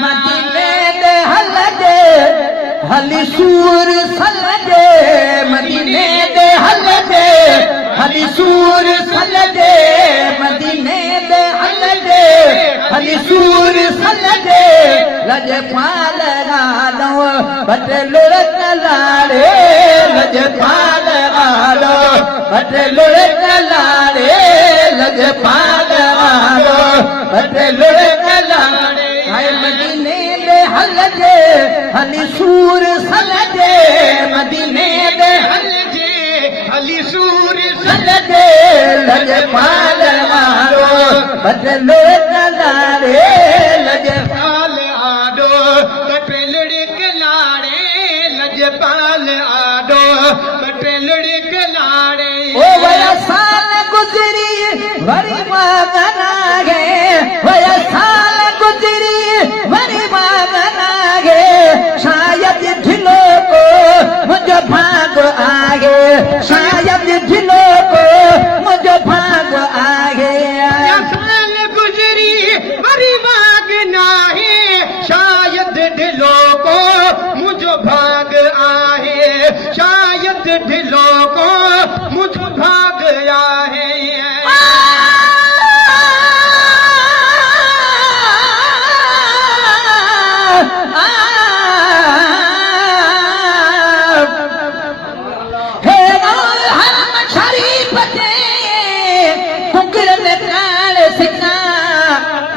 मदीने दे हली सूर सलजे, मदीने दे हली सूर सलजे, मदीने दे हली सूर सलजे, लज पाल गालो बटलुड़ कलाड़े, लज पाल गालो बटलुड़ कलाड़े, लज पाल गालो बटलुड़ कलाड़े। हाय मदीने दे हली सूर सलजे, मदीने दे हली सूर सलजे, लज पाल गालो बटलुड़ कलाड़े, लज पाल आडो बटलुड़ कलाड़े, लज पाल आडो बटलुड़ कलाड़े। ओ वया साल गुजरी वरी मागना गे, वया साल गुजरी वरी मागना गे, शायद ढिलो को मुझे भाग आगे, शायद ढिलो को मुझे भाग आगे। साल गुजरी वरी मागना है, शायद ढिलो को मुझो भाग आहे, शायद ढिलो को मुझो भाग आहे।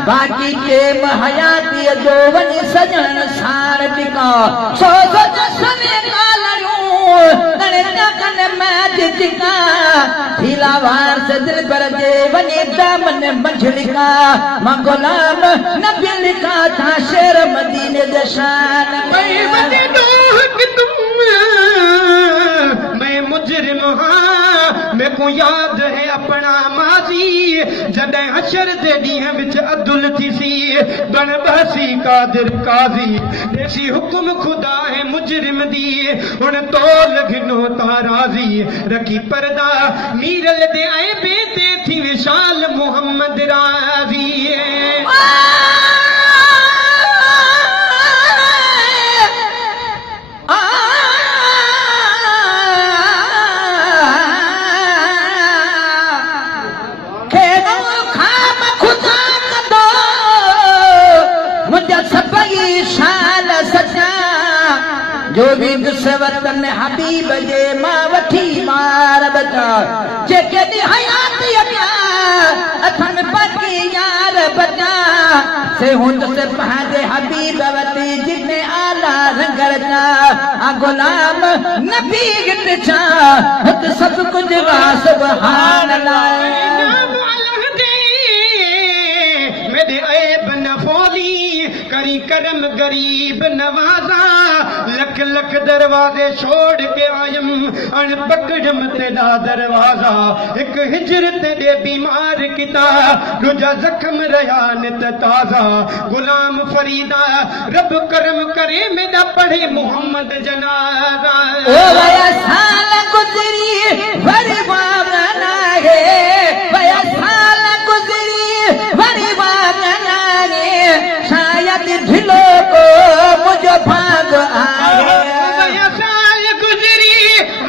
बाकी के महयाती जो वनी सजन सार टिका, सो समय कालूं कने कन मैच टिका, थीला वार से दिल पर जे वनी दामन मंझलिका, मां गुलाम नबी लिखा था शेर मदीने दे शान मैं मुजरिम हाँ, मेरे को याद है अपना माजी, जॾहिं हशर दे ॾींहं विच अब्दुल थी सी बन बसी कादिर काज़ी, देसी हुकुम खुदा है मुजरिम दी, हुन तोल घिनो ताराज़ी, रखी पर्दा मीरल दे ऐं बेते थी विशाल मोहम्मद राज़ी। जो भी वतन हबीब जे मां वठी मार बचा, जेके दी हयात अबिया अथन बाकी यार बचा, से हुंद से पंहिंजे हबीब वती जिने आला रंगड़ जा, आ गुलाम नबी गिट छा हित सब कुछ वा सुभान अल्लाह। मेरे ऐब न फोली करी करम गरीब नवाजा, लख लख दरवाजे छोड़ के आयम अण पकड़म तेरा दरवाजा, एक हिजरत दे बीमार किता रुजा जख्म रहा नित ताजा, गुलाम फरीदा रब करम करे मेरा पढ़े मोहम्मद जनाजा। ओ वया साल गुजरी वरी मागना गे, वया साल गुजरी वरी मागना गे, शायद ढिलो को मुझे भाग आए। वया साल गुजरी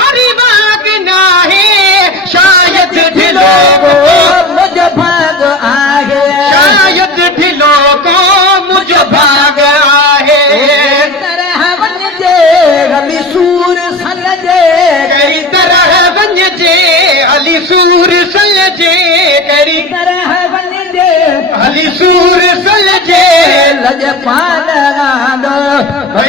वरी मागना है, शायद ढिलो को मुझे भाग आए, शायद ढिलो को मुझे भाग आहे। तरह वन जे अली सूर सलजे, कई तरह वञ जे अली सूर सलजे, कई तरह वन जे अली सूर सलजे, लज पाल गालो